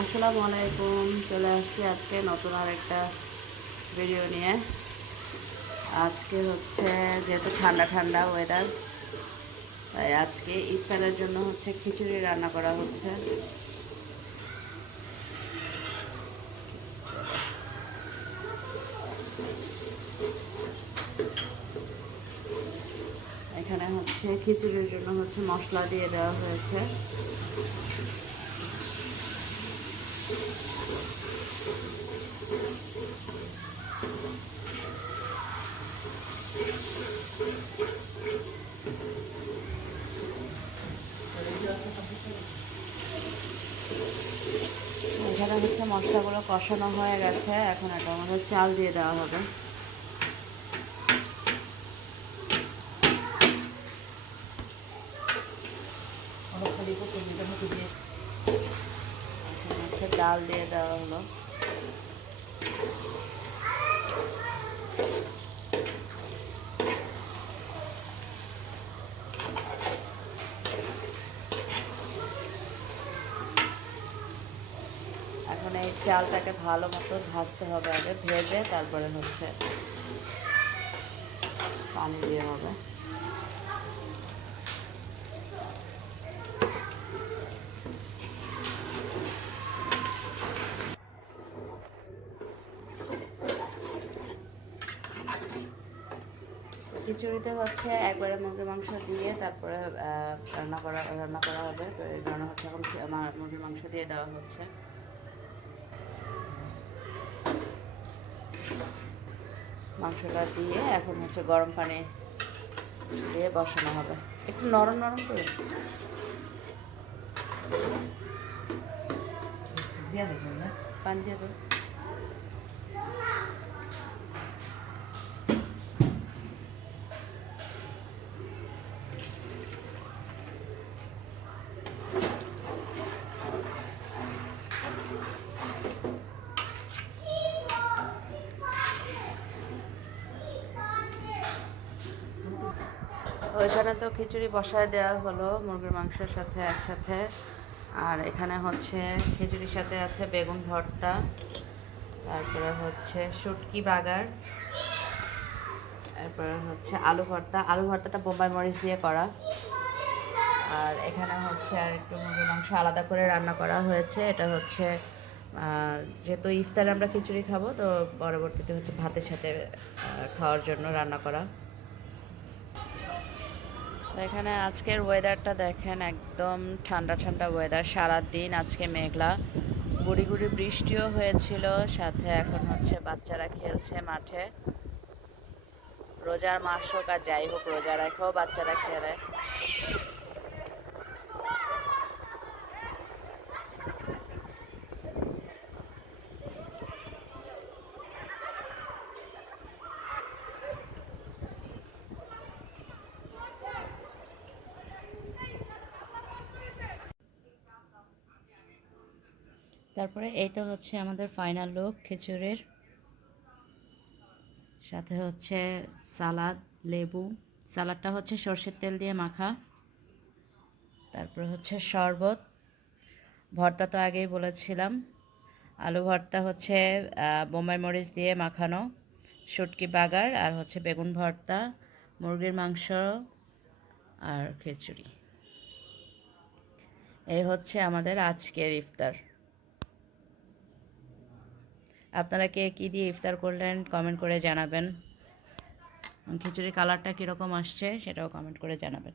আসসালামু আলাইকুম। চলে আসছি আজকে নতুন আরেকটা ভিডিও নিয়ে। আজকে হচ্ছে যেহেতু ঠান্ডা ঠান্ডা ওয়েদার, তাই আজকে ইফতারের জন্য হচ্ছে খিচুড়ি রান্না করা হচ্ছে। এখানে হচ্ছে খিচুড়ির জন্য হচ্ছে মশলা দিয়ে দেওয়া হয়েছে। এখানে হচ্ছে মশলাগুলো কষানো হয়ে গেছে, এখন এটা আমাদের চাল দিয়ে দেওয়া হবে। এখন হচ্ছে ডাল দিয়ে দেওয়া হলো। এখন এই চালটাকে ভালো মতো ভাজতে হবে, আগে ভেজে তারপরে হচ্ছে পানি দিয়ে হবে। খিচুড়িতে হচ্ছে একবারে মুরগির মাংস দিয়ে তারপরে রান্না করা হবে। তো এই কারণে হচ্ছে এখন মুরগির মাংস দিয়ে দেওয়া হচ্ছে। মাংসটা দিয়ে এখন হচ্ছে গরম পানি দিয়ে বসানো হবে, একটু নরম নরম করে পানি দিয়ে দেবো। ওইখানে তো খিচুড়ি বসায় দেওয়া হলো মুরগির মাংসের সাথে একসাথে। আর এখানে হচ্ছে খিচুড়ির সাথে আছে বেগুন ভর্তা, তারপরে হচ্ছে শুটকি বাগার, তারপরে হচ্ছে আলু ভর্তা। আলু ভর্তাটা বোম্বাই মরিচ দিয়ে করা। আর এখানে হচ্ছে আর একটু মুরগির মাংস আলাদা করে রান্না করা হয়েছে। এটা হচ্ছে যেহেতু ইফতারে আমরা খিচুড়ি খাবো, তো পরবর্তীতে হচ্ছে ভাতের সাথে খাওয়ার জন্য রান্না করা। তো এখানে আজকের ওয়েদারটা দেখেন, একদম ঠান্ডা ঠান্ডা ওয়েদার। সারাদিন আজকে মেঘলা, গুড়ি গুড়ি বৃষ্টিও হয়েছিল সাথে। এখন হচ্ছে বাচ্চারা খেলছে মাঠে। রোজার মাস হোক আর যাই হোক, রোজা রেখেও বাচ্চারা খেলে। তারপরে এইটা হচ্ছে আমাদের ফাইনাল লুক খিচুড়ির সাথে হচ্ছে সালাদ, লেবু। সালাদটা হচ্ছে সর্ষের তেল দিয়ে মাখা। তারপরে হচ্ছে শরবত। ভর্তা তো আগেই বলেছিলাম। আলু ভর্তা হচ্ছে বোম্বাই মরিচ দিয়ে মাখানো, শুটকি বাগার, আর হচ্ছে বেগুন ভর্তা, মুরগির মাংস আর খিচুড়ি। এই হচ্ছে আমাদের আজকের ইফতার। আপনারা কে কী দিয়ে ইফতার করলেন কমেন্ট করে জানাবেন। খিচুড়ির কালারটা কীরকম আসছে সেটাও কমেন্ট করে জানাবেন।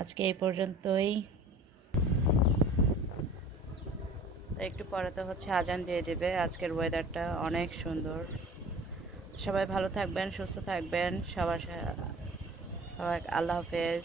আজকে এই পর্যন্তই। তো একটু পরে তো হচ্ছে আজান দিয়ে দেবে। আজকের ওয়েদারটা অনেক সুন্দর। সবাই ভালো থাকবেন, সুস্থ থাকবেন। সবার সবাই আল্লাহ হাফেজ।